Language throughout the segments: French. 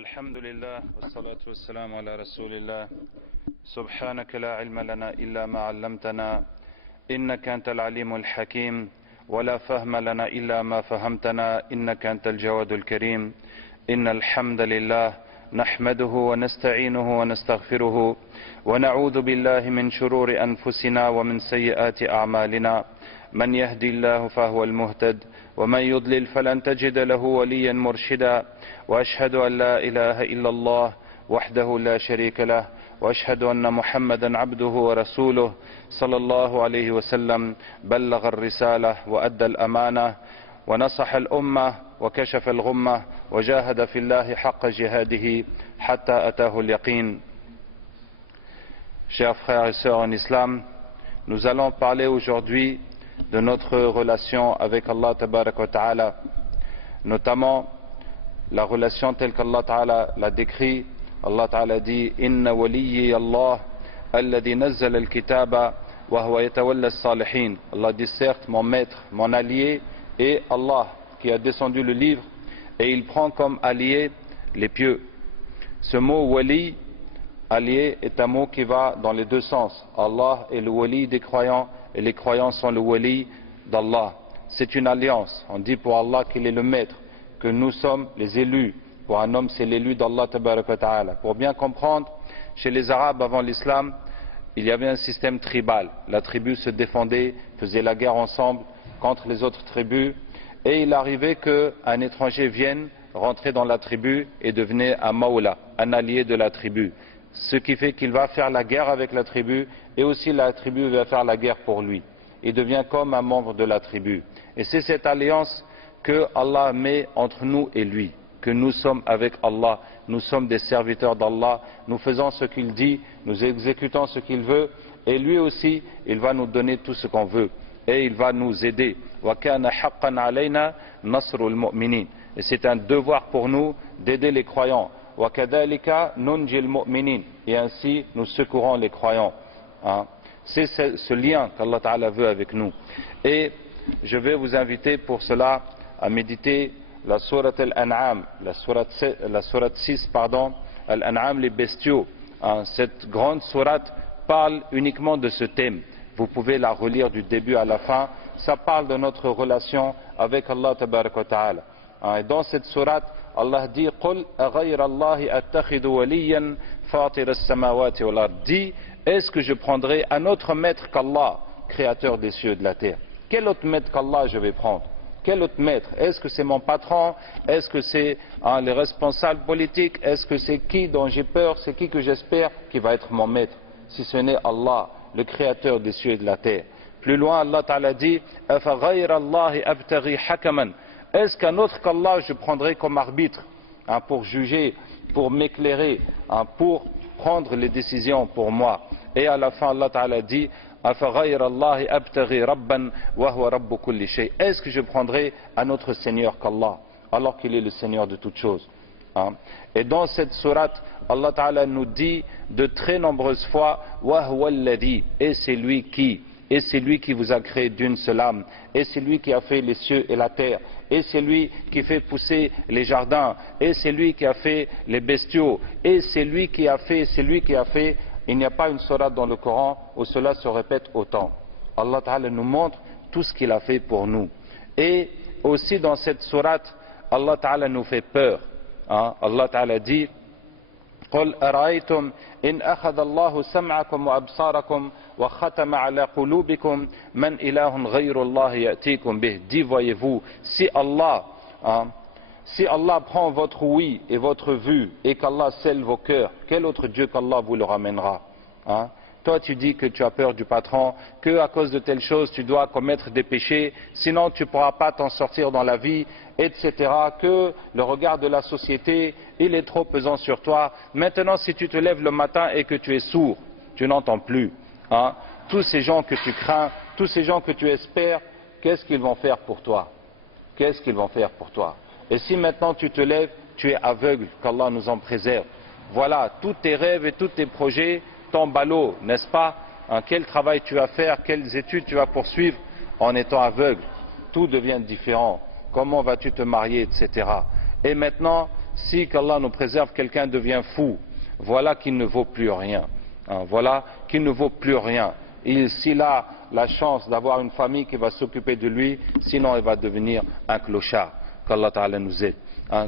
الحمد لله والصلاة والسلام على رسول الله. سبحانك لا علم لنا إلا ما علمتنا إنك أنت العليم الحكيم، ولا فهم لنا إلا ما فهمتنا إنك أنت الجواد الكريم. إن الحمد لله نحمده ونستعينه ونستغفره ونعوذ بالله من شرور أنفسنا ومن سيئات أعمالنا. من يهدي الله فهو المهتد، ومن يضلل فلن تجد له وليا مرشدا. وأشهد أن لا إله إلا الله وحده لا شريك له، وأشهد أن محمدا عبده ورسوله صلى الله عليه وسلم. بلغ الرسالة وأدى الأمانة ونصح الأمة وكشف الغمة وجاهد في الله حق جهاده حتى أتاه اليقين. Chers frères et sœurs en islam, nous allons parler aujourd'hui de notre relation avec Allah Tabarak wa Ta'ala, notamment la relation telle qu'Allah Ta'ala l'a décrit. Allah Ta'ala dit: Inna waliyyi Allah alladhi nazzala al-kitaba wa huwa yatawalla as-salihin. Allah dit certes, mon maître, mon allié est Allah qui a descendu le livre et il prend comme allié les pieux. Ce mot wali, allié, est un mot qui va dans les deux sens. Allah est le wali des croyants et les croyants sont le wali d'Allah. C'est une alliance. On dit pour Allah qu'il est le maître, que nous sommes les élus. Pour un homme, c'est l'élu d'Allah Tabarak wa Ta'ala. Pour bien comprendre, chez les Arabes avant l'islam, il y avait un système tribal. La tribu se défendait, faisait la guerre ensemble contre les autres tribus. Et il arrivait qu'un étranger vienne rentrer dans la tribu et devenait un maoula, un allié de la tribu. Ce qui fait qu'il va faire la guerre avec la tribu et aussi la tribu va faire la guerre pour lui. Il devient comme un membre de la tribu. Et c'est cette alliance que Allah met entre nous et lui, que nous sommes avec Allah, nous sommes des serviteurs d'Allah, nous faisons ce qu'il dit, nous exécutons ce qu'il veut, et lui aussi, il va nous donner tout ce qu'on veut, et il va nous aider. وَكَانَ حَقًّا عَلَيْنَا نَصْرُ الْمُؤْمِنِينَ. Et c'est un devoir pour nous d'aider les croyants. وَكَذَلِكَ نُنْجِي الْمُؤْمِنِينَ. Et ainsi, nous secourons les croyants. C'est ce lien qu'Allah Ta'ala veut avec nous. Et je vais vous inviter pour cela à méditer la sourate Al-An'am, la sourate 6, pardon, Al-An'am, les bestiaux. Cette grande sourate parle uniquement de ce thème. Vous pouvez la relire du début à la fin. Ça parle de notre relation avec Allah Tabarak wa Ta'ala. Et dans cette sourate, Allah dit: قُلْ أَغَيْرَ اللَّهِ أَتَّخِذُ وَلِيًّا فَاطِرَ السَّمَاوَاتِ وَالْأَرْضِ. Dit: est-ce que je prendrai un autre maître qu'Allah, créateur des cieux et de la terre? Quel autre maître qu'Allah je vais prendre? Quel autre maître? Est-ce que c'est mon patron? Est-ce que c'est les responsables politiques? Est-ce que c'est qui dont j'ai peur? C'est qui que j'espère qui va être mon maître? Si ce n'est Allah, le créateur des cieux et de la terre. Plus loin, Allah Ta'ala dit: أَفَغَيْرَ اللَّهِ أَبْتَغِي حَكَمًا. Est-ce qu'un autre qu'Allah je prendrai comme arbitre pour juger, pour m'éclairer, pour prendre les décisions pour moi? Et à la fin, Allah Ta'ala dit: أَفَغَيْرَ اللَّهِ أَبْتَغِي رَبًّا وَهُوَ رَبُّ كُلِّ شَيْءٍ. Est-ce que je prendrai un autre Seigneur qu'Allah, alors qu'il est le Seigneur de toutes choses? Et dans cette sourate, Allah Ta'ala nous dit de très nombreuses fois: وَهُوَ الَّذِي. Et c'est lui qui. Et c'est lui qui vous a créé d'une seule âme. Et c'est lui qui a fait les cieux et la terre. Et c'est lui qui fait pousser les jardins. Et c'est lui qui a fait les bestiaux. Et c'est lui qui a fait, c'est lui qui a fait. Il n'y a pas une sourate dans le Coran où cela se répète autant. Allah Ta'ala nous montre tout ce qu'il a fait pour nous. Et aussi dans cette sourate, Allah Ta'ala nous fait peur. Allah Ta'ala dit: قل أرأيتم إن أخذ الله سمعكم وأبصاركم وختم على قلوبكم من إله غير الله يأتيكم به. Dis, voyez-vous, si Allah prend votre ouïe et votre vue et qu'Allah scelle vos cœurs, quel autre Dieu qu'Allah vous le ramènera? Toi tu dis que tu as peur du patron, que à cause de telle chose tu dois commettre des péchés, sinon tu ne pourras pas t'en sortir dans la vie, etc. Que le regard de la société, il est trop pesant sur toi. Maintenant si tu te lèves le matin et que tu es sourd, tu n'entends plus. Tous ces gens que tu crains, tous ces gens que tu espères, qu'est-ce qu'ils vont faire pour toi? Qu'est-ce qu'ils vont faire pour toi? Et si maintenant tu te lèves, tu es aveugle, qu'Allah nous en préserve. Voilà, tous tes rêves et tous tes projets tombent à l'eau, n'est-ce pas? Quel travail tu vas faire, quelles études tu vas poursuivre en étant aveugle? Tout devient différent. Comment vas-tu te marier, etc. Et maintenant, si qu'Allah nous préserve, quelqu'un devient fou, voilà qu'il ne vaut plus rien. Voilà qu'il ne vaut plus rien. S'il a la chance d'avoir une famille qui va s'occuper de lui, sinon il va devenir un clochard. Qu'Allah Ta'ala nous aide.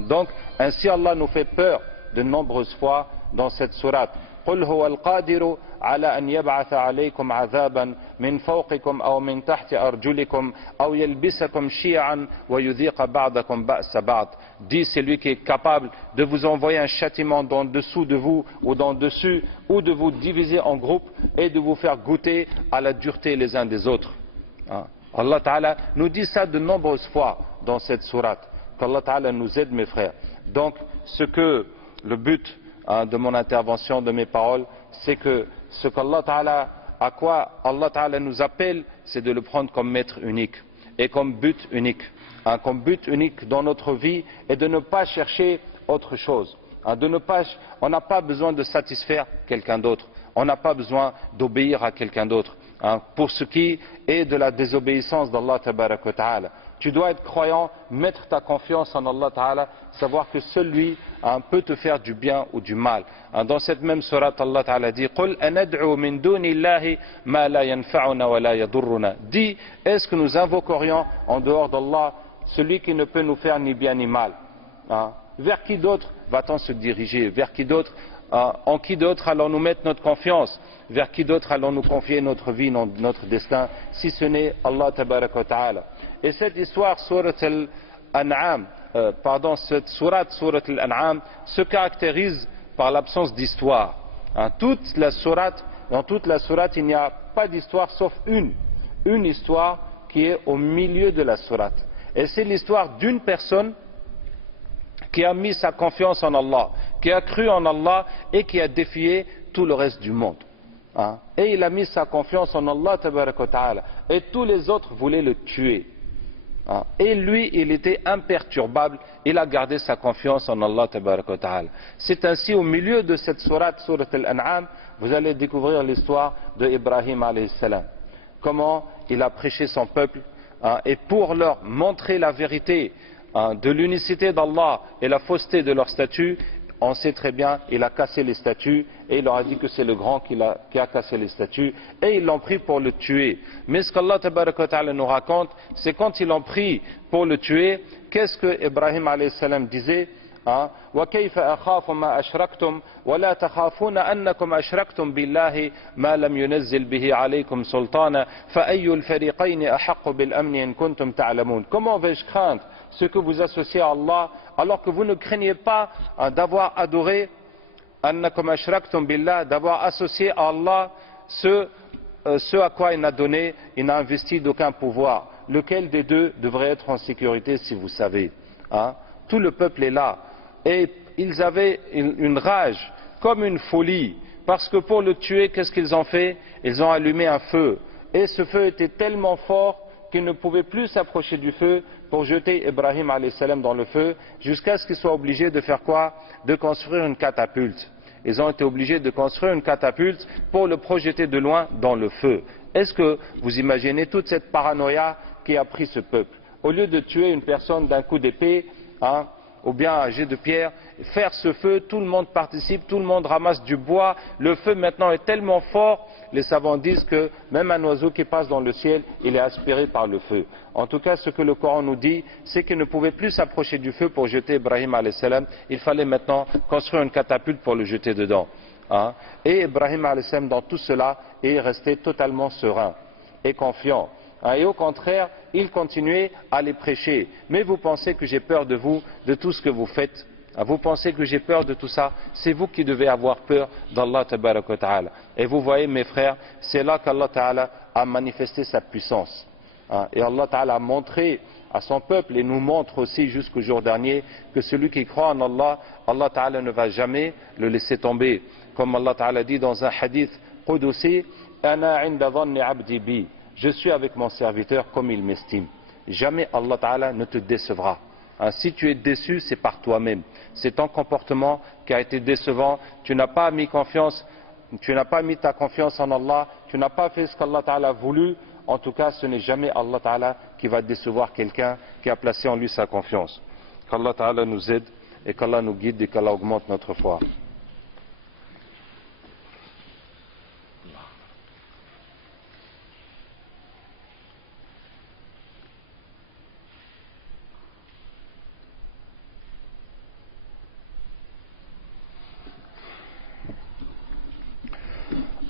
Donc, ainsi Allah nous fait peur de nombreuses fois dans cette sourate. قل هو القادر على أن يبعث عليكم عذابا من فوقكم أو من تحت أرجلكم أو يلبسكم شيعا ويذيق بعضكم بأس بعض. Dit celui qui est capable de vous envoyer un châtiment d'en dessous de vous ou d'en dessus, ou de vous diviser en groupes et de vous faire goûter à la dureté les uns des autres. Allah Ta'ala nous dit ça de nombreuses fois dans cette sourate. Qu'Allah Ta'ala nous aide, mes frères. Donc, le but de mon intervention, de mes paroles, c'est que ce qu'Allah Ta'ala, à quoi Allah Ta'ala nous appelle, c'est de le prendre comme maître unique et comme but unique. Comme but unique dans notre vie, et de ne pas chercher autre chose. On n'a pas besoin de satisfaire quelqu'un d'autre. On n'a pas besoin d'obéir à quelqu'un d'autre. Pour ce qui est de la désobéissance d'Allah Ta'ala. Tu dois être croyant, mettre ta confiance en Allah Ta'ala, savoir que seul lui peut te faire du bien ou du mal. Dans cette même sourate, Allah Ta'ala dit قُلْ أَنَدْعُوا مِن دُونِ اللَّهِ مَا لَا يَنْفَعُنَا وَلَا يَضُرُّنَا. Dis, est-ce que nous invoquerions en dehors d'Allah celui qui ne peut nous faire ni bien ni mal? Vers qui d'autre va-t-on se diriger? Vers qui d'autre, en qui d'autre allons-nous mettre notre confiance? Vers qui d'autre allons-nous confier notre vie, notre destin, si ce n'est Allah Tabaraka wa Ta'ala? Et cette histoire, cette sourate, Surat Al-An'am, se caractérise par l'absence d'histoire. Dans toute la sourate, il n'y a pas d'histoire sauf une histoire qui est au milieu de la sourate. Et c'est l'histoire d'une personne qui a mis sa confiance en Allah, qui a cru en Allah et qui a défié tout le reste du monde. Et il a mis sa confiance en Allah Tabaraka wa Ta'ala, et tous les autres voulaient le tuer. Et lui, il était imperturbable, il a gardé sa confiance en Allah Tabaraka wa Ta'ala. C'est ainsi, au milieu de cette sourate, Surat Al-An'am, vous allez découvrir l'histoire de Ibrahim alayhi salam. Comment il a prêché son peuple, et pour leur montrer la vérité de l'unicité d'Allah et la fausseté de leur statut, on sait très bien, il a cassé les statues et il leur a dit que c'est le grand qui a cassé les statues, et ils l'ont pris pour le tuer. Mais ce qu'Allah Tabaraka wa Ta'ala nous raconte, c'est quand ils l'ont pris pour le tuer, qu'est-ce que Ibrahim alayhi salam disait? وكيف أخاف ما أشركتم ولا تخافون أنكم أشركتم بالله ما لم ينزل به عليكم سلطانا فأي الفريقين أحق بالأمن إن كنتم تعلمون. Comment vais-je craindre ce que vous associez à Allah alors que vous ne craignez pas d'avoir adoré أنكم أشركتم بالله, d'avoir associé à Allah ce à quoi il n'a donné, il n'a investi d'aucun pouvoir. Lequel des deux devrait être en sécurité si vous savez? Tout le peuple est là. Et ils avaient une rage, comme une folie, parce que pour le tuer, qu'est-ce qu'ils ont fait? Ils ont allumé un feu, et ce feu était tellement fort qu'ils ne pouvaient plus s'approcher du feu pour jeter Ibrahim alayhi salam dans le feu, jusqu'à ce qu'ils soient obligés de faire quoi? De construire une catapulte. Ils ont été obligés de construire une catapulte pour le projeter de loin dans le feu. Est-ce que vous imaginez toute cette paranoïa qui a pris ce peuple? Au lieu de tuer une personne d'un coup d'épée, ou bien un jet de pierre, faire ce feu, tout le monde participe, tout le monde ramasse du bois, le feu maintenant est tellement fort, les savants disent que même un oiseau qui passe dans le ciel, il est aspiré par le feu. En tout cas, ce que le Coran nous dit, c'est qu'il ne pouvait plus s'approcher du feu pour jeter Ibrahim alayhi salam, il fallait maintenant construire une catapulte pour le jeter dedans. Et Ibrahim alayhi salam, dans tout cela, est resté totalement serein et confiant. Et au contraire, il continuait à les prêcher. Mais vous pensez que j'ai peur de vous, de tout ce que vous faites? Vous pensez que j'ai peur de tout ça? C'est vous qui devez avoir peur d'Allah Tabaraka wa Ta'ala. Et vous voyez, mes frères, c'est là qu'Allah Ta'ala a manifesté sa puissance. Et Allah Ta'ala a montré à son peuple, et nous montre aussi jusqu'au jour dernier, que celui qui croit en Allah, Allah Ta'ala ne va jamais le laisser tomber. Comme Allah Ta'ala dit dans un hadith Qudusi, Ana 'inda dhanni 'abdi bi. Je suis avec mon serviteur comme il m'estime. Jamais Allah Ta'ala ne te décevra. Si tu es déçu, c'est par toi-même. C'est ton comportement qui a été décevant. Tu n'as pas mis ta confiance en Allah. Tu n'as pas fait ce qu'Allah Ta'ala a voulu. En tout cas, ce n'est jamais Allah Ta'ala qui va décevoir quelqu'un qui a placé en lui sa confiance. Qu'Allah Ta'ala nous aide et qu'Allah nous guide et qu'Allah augmente notre foi.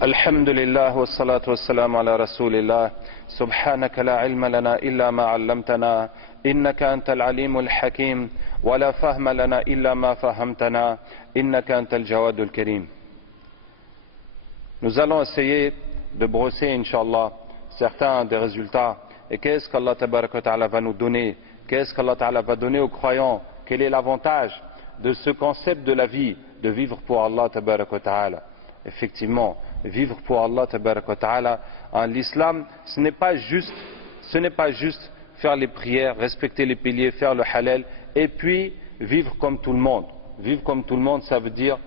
الحمد لله والصلاة والسلام على رسول الله سبحانك لا علم لنا إلا ما علمتنا إنك أنت العليم الحكيم ولا فهم لنا إلا ما فهمتنا إنك أنت الجواد الكريم. Nous allons essayer de brosser, Inch'Allah, certains des résultats. Et qu'est-ce qu'Allah Tabaraka wa Ta'ala va nous donner? Qu'est-ce qu'Allah Ta'ala va donner aux croyants? Quel est l'avantage de ce concept de la vie, de vivre pour Allah Tabaraka wa Ta'ala? Effectivement, vivre pour Allah Tabaraka wa Ta'ala, l'islam, ce n'est pas juste faire les prières, respecter les piliers, faire le halal, et puis vivre comme tout le monde. Vivre comme tout le monde, ça veut dire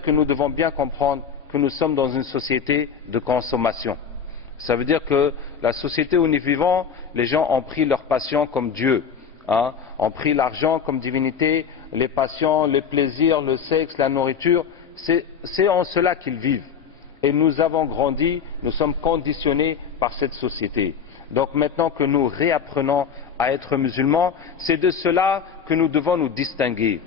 que nous devons bien comprendre que nous sommes dans une société de consommation. Ça veut dire que la société où nous vivons, les gens ont pris leur passion comme Dieu, ont pris l'argent comme divinité, les passions, les plaisirs, le sexe, la nourriture, c'est en cela qu'ils vivent. Et nous avons grandi, nous sommes conditionnés par cette société. Donc maintenant que nous réapprenons à être musulmans, c'est de cela que nous devons nous distinguer.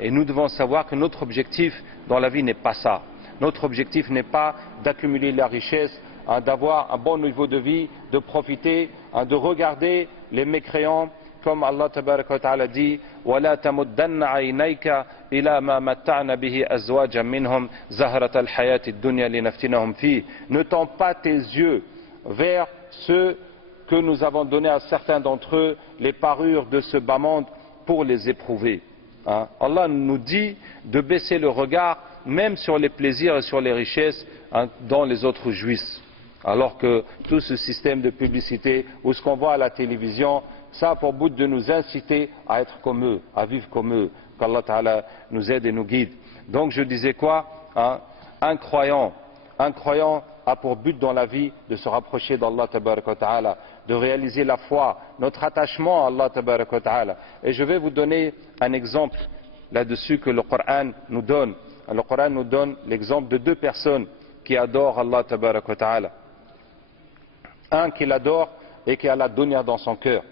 Et nous devons savoir que notre objectif dans la vie n'est pas ça. Notre objectif n'est pas d'accumuler la richesse, d'avoir un bon niveau de vie, de profiter, de regarder les mécréants, comme Allah Tabaraka wa Ta'ala dit وَلَا تَمُدَّنَّ عَيْنَيْكَ إِلَى مَا مَتَّعْنَ بِهِ أَزْوَاجًا مِّنْهُمْ زَهْرَةَ الْحَيَاةِ الدُّنْيَا لِنَفْتِنَهُمْ فِيهِ. Ne tends pas tes yeux vers ceux que nous avons donné à certains d'entre eux les parures de ce bas monde pour les éprouver. Allah nous dit de baisser le regard même sur les plaisirs et sur les richesses dont les autres jouissent. Alors que tout ce système de publicité ou ce qu'on voit à la télévision, ça a pour but de nous inciter à être comme eux, à vivre comme eux, qu'Allah Ta'ala nous aide et nous guide. Donc je disais quoi? Un croyant a pour but dans la vie de se rapprocher d'Allah Tabaraka wa Ta'ala, de réaliser la foi, notre attachement à Allah Tabaraka wa Ta'ala. Et je vais vous donner un exemple là-dessus que le Coran nous donne. Le Coran nous donne l'exemple de deux personnes qui adorent Allah Tabaraka wa Ta'ala. Un qui l'adore et qui a la dunya dans son cœur,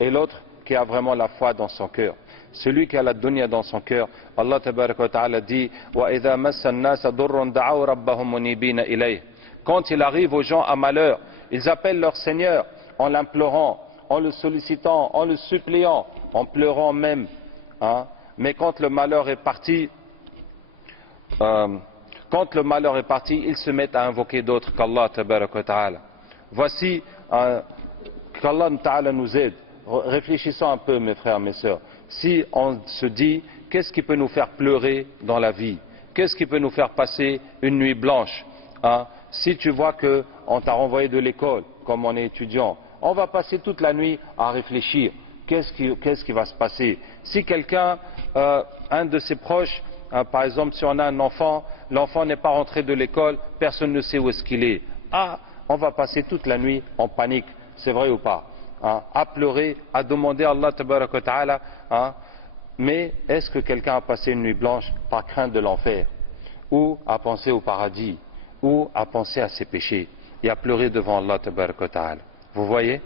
et l'autre qui a vraiment la foi dans son cœur. Celui qui a la dunya dans son cœur, Allah Tabaraka wa Ta'ala dit وَإِذَا مَسَّ النَّاسَ ضُرٌّ دَعَوْا رَبَّهُمْ مُنِيبِينَ إِلَيْهِ. Quand il arrive aux gens à malheur, ils appellent leur Seigneur en l'implorant, en le sollicitant, en le suppliant, en pleurant même. Mais quand le malheur est parti, ils se mettent à invoquer d'autres qu'Allah Tabaraka wa Ta'ala. Voici qu'Allah Ta'ala nous aide. Réfléchissons un peu, mes frères, mes sœurs. Si on se dit, qu'est-ce qui peut nous faire pleurer dans la vie? Qu'est-ce qui peut nous faire passer une nuit blanche? Si tu vois qu'on t'a renvoyé de l'école, comme on est étudiant, on va passer toute la nuit à réfléchir. Qu'est-ce qui va se passer? Si quelqu'un, un de ses proches, par exemple, si on a un enfant, l'enfant n'est pas rentré de l'école, personne ne sait où est-ce qu'il est. On va passer toute la nuit en panique, c'est vrai ou pas? À pleurer, à demander à Allah Tabaraka wa Ta'ala. Mais est-ce que quelqu'un a passé une nuit blanche par crainte de l'enfer, ou à penser au paradis, ou à penser à ses péchés, et à pleurer devant Allah Tabaraka wa Ta'ala? Vous voyez,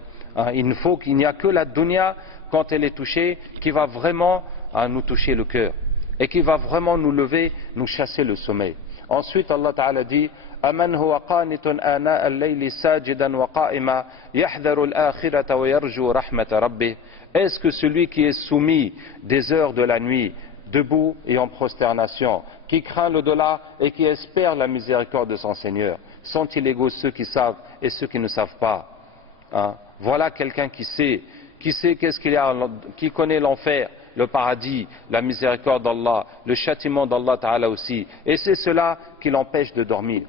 il n'y a que la dunya, quand elle est touchée, qui va vraiment nous toucher le cœur, et qui va vraiment nous lever, nous chasser le sommeil. Ensuite Allah Ta'ala dit أَمَنْ هُوَ قَانِتٌ آنَاءَ اللَّيْلِ سَاجِدًا وَقَائِمًا يَحْذَرُ الْآخِرَةَ وَيَرْجُو رَحْمَةَ رَبِّهِ. Est-ce que celui qui est soumis des heures de la nuit, debout et en prosternation, qui craint l'au-delà et qui espère la miséricorde de son Seigneur, sont-ils égaux ceux qui savent et ceux qui ne savent pas? Voilà quelqu'un qui sait qu'est-ce qu'il y a, qui connaît l'enfer, le paradis, la miséricorde d'Allah, le châtiment d'Allah Ta'ala aussi. Et c'est cela qui l'empêche de dormir.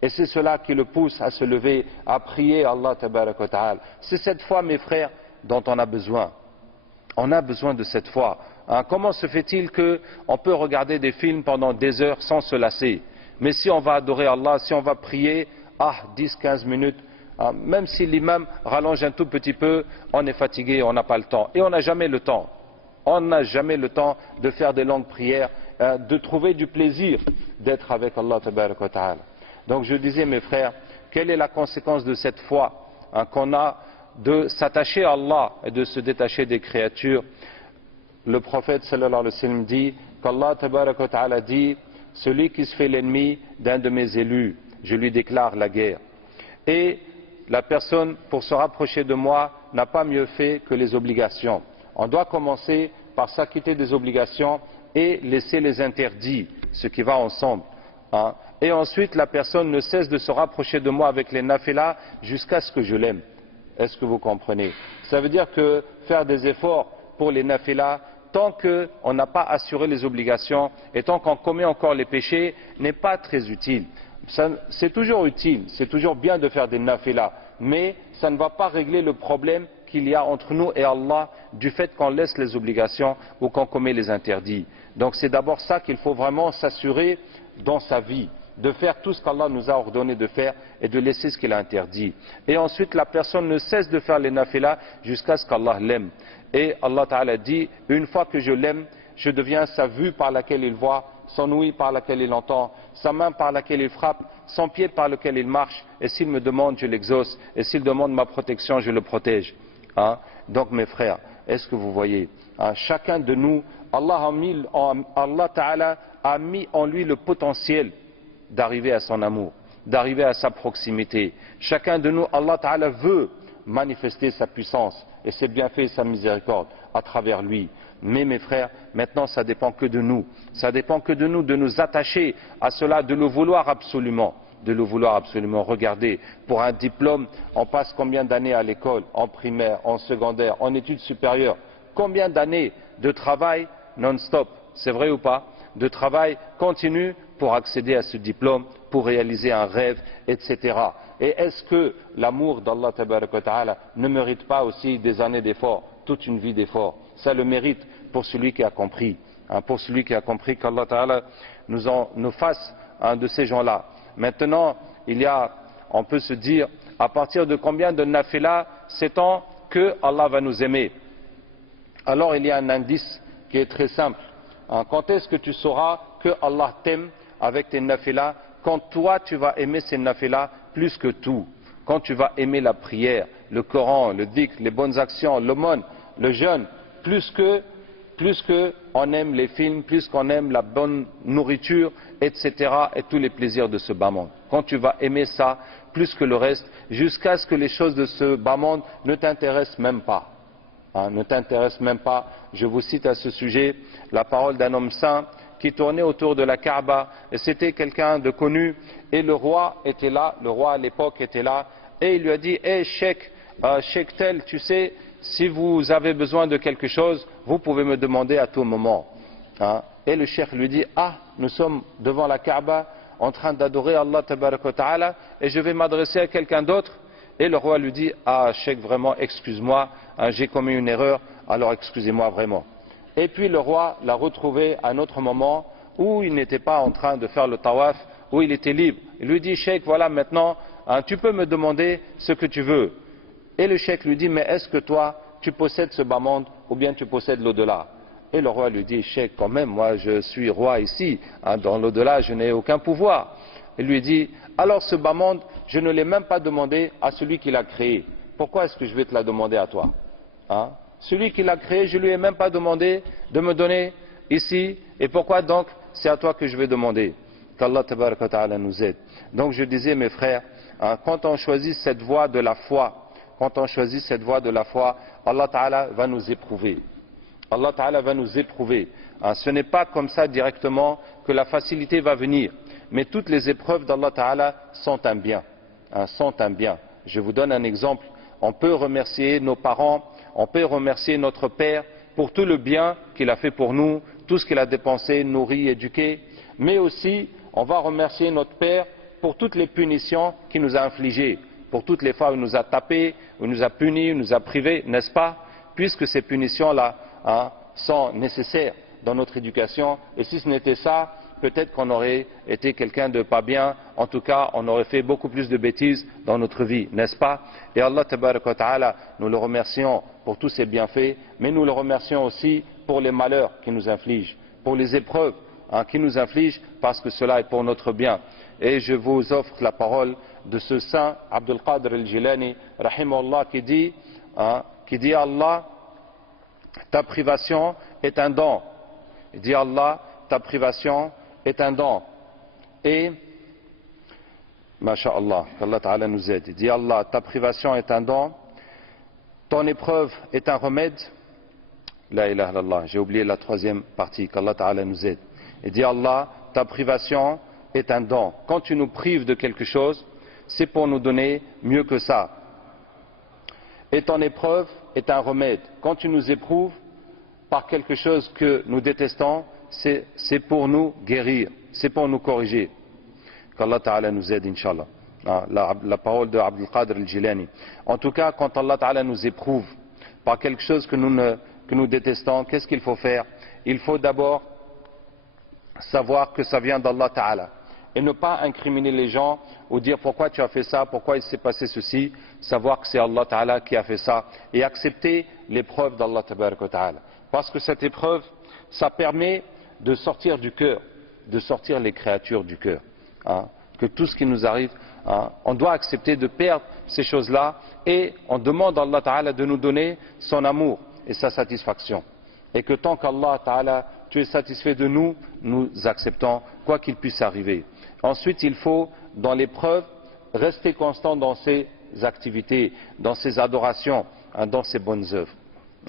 Et c'est cela qui le pousse à se lever, à prier Allah Tabaraka wa Ta'ala. C'est cette foi, mes frères, dont on a besoin. On a besoin de cette foi. Comment se fait-il qu'on peut regarder des films pendant des heures sans se lasser? Mais si on va adorer Allah, si on va prier, 10-15 minutes, même si l'imam rallonge un tout petit peu, on est fatigué, on n'a pas le temps. Et on n'a jamais le temps. On n'a jamais le temps de faire des longues prières, de trouver du plaisir d'être avec Allah tabarak wa ta'ala. Donc je disais, mes frères, quelle est la conséquence de cette foi qu'on a de s'attacher à Allah et de se détacher des créatures? Le prophète sallallahu alayhi wa sallam dit qu'Allah tabarak wa ta'ala dit: celui qui se fait l'ennemi d'un de mes élus, je lui déclare la guerre. Et la personne, pour se rapprocher de moi, n'a pas mieux fait que les obligations. On doit commencer par s'acquitter des obligations et laisser les interdits, ce qui va ensemble. Et ensuite, la personne ne cesse de se rapprocher de moi avec les nafilas jusqu'à ce que je l'aime. Est-ce que vous comprenez? Ça veut dire que faire des efforts pour les nafilas, tant qu'on n'a pas assuré les obligations et tant qu'on commet encore les péchés, n'est pas très utile. C'est toujours utile, c'est toujours bien de faire des nafilas, mais ça ne va pas régler le problème qu'il y a entre nous et Allah du fait qu'on laisse les obligations ou qu'on commet les interdits. Donc c'est d'abord ça qu'il faut vraiment s'assurer dans sa vie, de faire tout ce qu'Allah nous a ordonné de faire et de laisser ce qu'il a interdit. Et ensuite la personne ne cesse de faire les nafilas jusqu'à ce qu'Allah l'aime. Et Allah Ta'ala dit: une fois que je l'aime, je deviens sa vue par laquelle il voit, son ouïe par laquelle il entend, sa main par laquelle il frappe, son pied par lequel il marche, et s'il me demande, je l'exauce, et s'il demande ma protection, je le protège. Donc mes frères, est-ce que vous voyez, chacun de nous, Allah Ta'ala a mis en lui le potentiel d'arriver à son amour, d'arriver à sa proximité. Chacun de nous, Allah Ta'ala veut manifester sa puissance et ses bienfaits et sa miséricorde à travers lui. Mais mes frères, maintenant ça dépend que de nous. Ça dépend que de nous de nous attacher à cela, de le vouloir absolument. De le vouloir absolument. Regardez, pour un diplôme, on passe combien d'années à l'école, en primaire, en secondaire, en études supérieures? Combien d'années de travail non-stop? C'est vrai ou pas? De travail continu pour accéder à ce diplôme, pour réaliser un rêve, etc. Et est-ce que l'amour d'Allah tabarak wa ta'ala ne mérite pas aussi des années d'efforts, toute une vie d'efforts? Ça le mérite pour celui qui a compris, pour celui qui a compris qu'Allah Ta'ala nous fasse un de ces gens-là. Maintenant, on peut se dire, à partir de combien de nafilas sait-on que Allah va nous aimer? Alors il y a un indice qui est très simple. Quand est-ce que tu sauras que Allah t'aime avec tes nafilas? Quand toi tu vas aimer ces nafilas plus que tout. Quand tu vas aimer la prière, le Coran, le dhikr, les bonnes actions, l'aumône, le jeûne, plus que on aime les films, plus qu'on aime la bonne nourriture, etc. et tous les plaisirs de ce bas monde. Quand tu vas aimer ça plus que le reste, jusqu'à ce que les choses de ce bas monde ne t'intéressent même pas. Ne t'intéressent même pas. Je vous cite à ce sujet la parole d'un homme saint qui tournait autour de la Kaaba, et c'était quelqu'un de connu, et le roi était là, le roi à l'époque était là, et il lui a dit: hey, Cheikh tel, tu sais, si vous avez besoin de quelque chose, vous pouvez me demander à tout moment. Et le cheikh lui dit: ah, nous sommes devant la Kaaba en train d'adorer Allah tabarak wa ta'ala et je vais m'adresser à quelqu'un d'autre. Et le roi lui dit: ah, cheikh, vraiment, excuse-moi, j'ai commis une erreur, alors excusez-moi vraiment. Et puis le roi l'a retrouvé à un autre moment où il n'était pas en train de faire le tawaf, où il était libre. Il lui dit: cheikh, voilà, maintenant, tu peux me demander ce que tu veux. Et le cheikh lui dit: mais est-ce que toi, tu possèdes ce bas monde ou bien tu possèdes l'au-delà? Et le roi lui dit: cheikh, quand même, moi je suis roi ici, dans l'au-delà je n'ai aucun pouvoir. Il lui dit: alors ce bas monde, je ne l'ai même pas demandé à celui qui l'a créé. Pourquoi est-ce que je vais te la demander à toi? Celui qui l'a créé, je lui ai même pas demandé de me donner ici, et pourquoi donc c'est à toi que je vais demander? Qu'Allah tabaraka wa ta'ala nous aide. Donc je disais, mes frères, quand on choisit cette voie de la foi, Allah Ta'ala va nous éprouver. Allah Ta'ala va nous éprouver. Ce n'est pas comme ça directement que la facilité va venir. Mais toutes les épreuves d'Allah Ta'ala sont un bien. Je vous donne un exemple. On peut remercier nos parents, on peut remercier notre Père pour tout le bien qu'il a fait pour nous, tout ce qu'il a dépensé, nourri, éduqué. Mais aussi, on va remercier notre Père pour toutes les punitions qu'il nous a infligées, pour toutes les fois où il nous a tapés, où il nous a punis, où il nous a privés, n'est-ce pas? Puisque ces punitions-là sont nécessaires dans notre éducation. Et si ce n'était ça, peut-être qu'on aurait été quelqu'un de pas bien, en tout cas on aurait fait beaucoup plus de bêtises dans notre vie, n'est-ce pas? Et Allah tabarak wa ta'ala, nous le remercions pour tous ses bienfaits, mais nous le remercions aussi pour les malheurs qu'il nous inflige, pour les épreuves qu'il nous inflige, parce que cela est pour notre bien. Et je vous offre la parole de ce saint Abdul Qadir al-Jilani, rahimahullah, qui dit Allah, ta privation est un don. Il dit Allah, ta privation est un don. Et, masha'Allah, qu'Allah Ta'ala nous aide. Il dit Allah, ta privation est un don, ton épreuve est un remède. La ilaha illallah, j'ai oublié la troisième partie, qu'Allah Ta'ala nous aide. Il dit Allah, ta privation est un don. Quand tu nous prives de quelque chose, c'est pour nous donner mieux que ça. Et ton épreuve est un remède. Quand tu nous éprouves par quelque chose que nous détestons, c'est pour nous guérir, c'est pour nous corriger. Qu'Allah Ta'ala nous aide, Inch'Allah. La parole de Abdul Qadir al-Jilani. En tout cas, quand Allah Ta'ala nous éprouve par quelque chose que nous détestons, qu'est-ce qu'il faut faire? Il faut d'abord savoir que ça vient d'Allah Ta'ala. Et ne pas incriminer les gens ou dire pourquoi tu as fait ça, pourquoi il s'est passé ceci. Savoir que c'est Allah Ta'ala qui a fait ça. Et accepter l'épreuve d'Allah Ta'ala. Parce que cette épreuve, ça permet de sortir du cœur, de sortir les créatures du cœur. Que tout ce qui nous arrive, on doit accepter de perdre ces choses-là et on demande à Allah Ta'ala de nous donner son amour et sa satisfaction. Et que tant qu'Allah Ta'ala, tu es satisfait de nous, nous acceptons quoi qu'il puisse arriver. Ensuite, il faut, dans l'épreuve, rester constant dans ses activités, dans ses adorations, dans ses bonnes œuvres.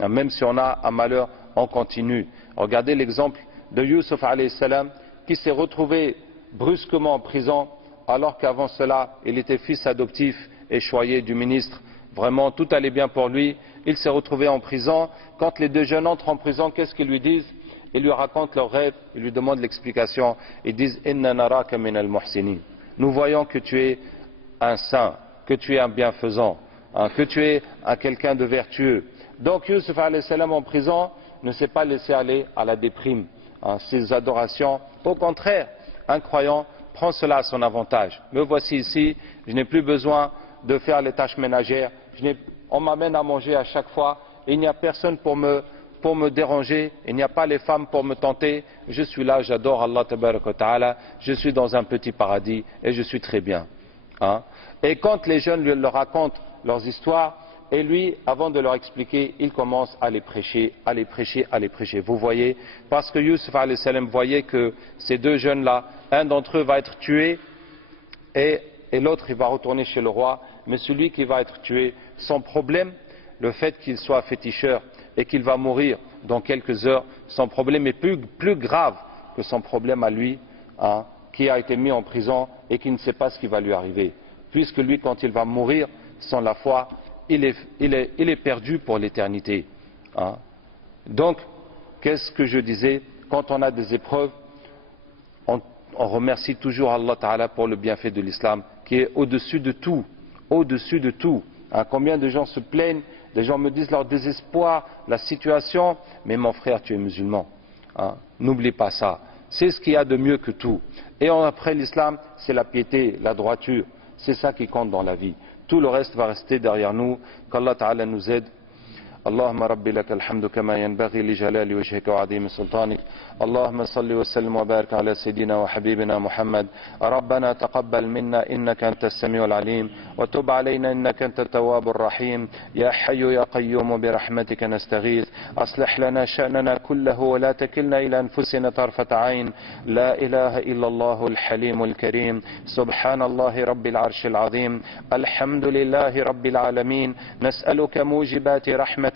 Même si on a un malheur, on continue. Regardez l'exemple de Yusuf alayhi salam qui s'est retrouvé brusquement en prison alors qu'avant cela il était fils adoptif et choyé du ministre. Vraiment tout allait bien pour lui. Il s'est retrouvé en prison. Quand les deux jeunes entrent en prison, qu'est-ce qu'ils lui disent? Ils lui racontent leurs rêves, ils lui demandent l'explication. Ils disent Inna naraka min al-muhsinin. Nous voyons que tu es un saint, que tu es un bienfaisant, que tu es quelqu'un de vertueux. Donc Yusuf alayhi salam en prison ne s'est pas laissé aller à la déprime, ses adorations. Au contraire, un croyant prend cela à son avantage. Me voici ici, je n'ai plus besoin de faire les tâches ménagères, on m'amène à manger à chaque fois, et il n'y a personne pour me déranger, il n'y a pas les femmes pour me tenter, je suis là, j'adore Allah tabarak wa ta'ala, je suis dans un petit paradis et je suis très bien. Et quand les jeunes leur racontent leurs histoires, et lui, avant de leur expliquer, il commence à les prêcher, à les prêcher, à les prêcher. Vous voyez, parce que Yusuf alayhi salam voyait que ces deux jeunes-là, un d'entre eux va être tué et l'autre il va retourner chez le roi. Mais celui qui va être tué, son problème, le fait qu'il soit féticheur et qu'il va mourir dans quelques heures, son problème est plus grave que son problème à lui, qui a été mis en prison et qui ne sait pas ce qui va lui arriver. Puisque lui, quand il va mourir sans la foi, il est perdu pour l'éternité. Donc, qu'est-ce que je disais? Quand on a des épreuves, on remercie toujours Allah Ta'ala pour le bienfait de l'islam, qui est au-dessus de tout. Au-dessus de tout. Combien de gens se plaignent, des gens me disent leur désespoir, la situation, mais mon frère, tu es musulman. N'oublie pas ça. C'est ce qu'il y a de mieux que tout. Et après l'islam, c'est la piété, la droiture. C'est ça qui compte dans la vie. Tout le reste va rester derrière nous. Qu'Allah Ta'ala nous aide. اللهم رب لك الحمد كما ينبغي لجلال وجهك وعظيم سلطانك اللهم صل وسلم وبارك على سيدنا وحبيبنا محمد ربنا تقبل منا إنك أنت السميع العليم وتب علينا إنك أنت التواب الرحيم يا حي يا قيوم برحمتك نستغيث أصلح لنا شأننا كله ولا تكلنا إلى أنفسنا طرفة عين لا إله إلا الله الحليم الكريم سبحان الله رب العرش العظيم الحمد لله رب العالمين نسألك موجبات رحمتك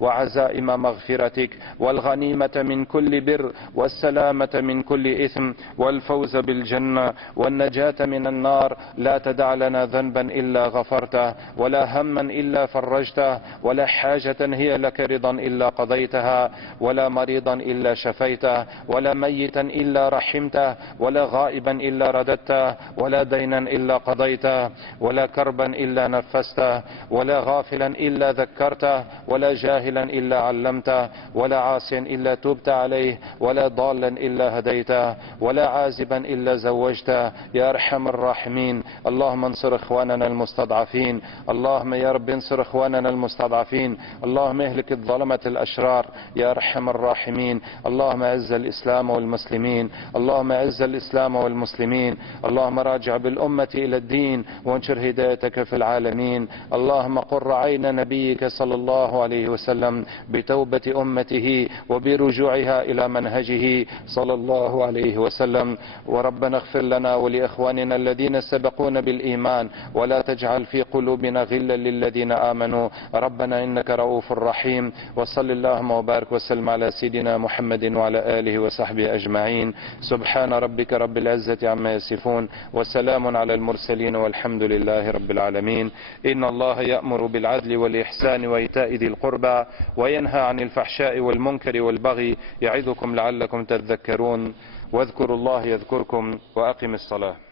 وعزائم مغفرتك والغنيمة من كل بر والسلامة من كل إثم والفوز بالجنة والنجاة من النار لا تدع لنا ذنبا إلا غفرته ولا هما إلا فرجته ولا حاجة هي لك رضا إلا قضيتها ولا مريضا إلا شفيته ولا ميتا إلا رحمته ولا غائبا إلا رددته ولا دينا إلا قضيته ولا كربا إلا نفسته ولا غافلا إلا ذكرته ولا جاهلا إلا علمته، ولا عاصيا إلا تبت عليه، ولا ضالا إلا هديته، ولا عازبا إلا زوجته يا أرحم الراحمين. اللهم انصر إخواننا المستضعفين، اللهم يا رب انصر إخواننا المستضعفين، اللهم اهلك الظلمة الأشرار يا أرحم الراحمين. اللهم أعز الإسلام والمسلمين، اللهم أعز الإسلام والمسلمين، اللهم راجع بالأمة إلى الدين وانشر هدايتك في العالمين. اللهم قر عين نبيك صلى الله عليه وسلم بتوبة أمته وبرجوعها إلى منهجه صلى الله عليه وسلم. وربنا اغفر لنا ولإخواننا الذين سبقونا بالإيمان، ولا تجعل في قلوبنا غلا للذين آمنوا، ربنا إنك رؤوف رحيم. وصل اللهم وبارك وسلم على سيدنا محمد وعلى آله وصحبه أجمعين. سبحان ربك رب العزة عما يصفون، وسلام على المرسلين، والحمد لله رب العالمين. إن الله يأمر بالعدل والإحسان وإيتاء ذي القربى وينهى عن الفحشاء والمنكر والبغي يعظكم لعلكم تذكرون. واذكروا الله يذكركم وأقم الصلاة.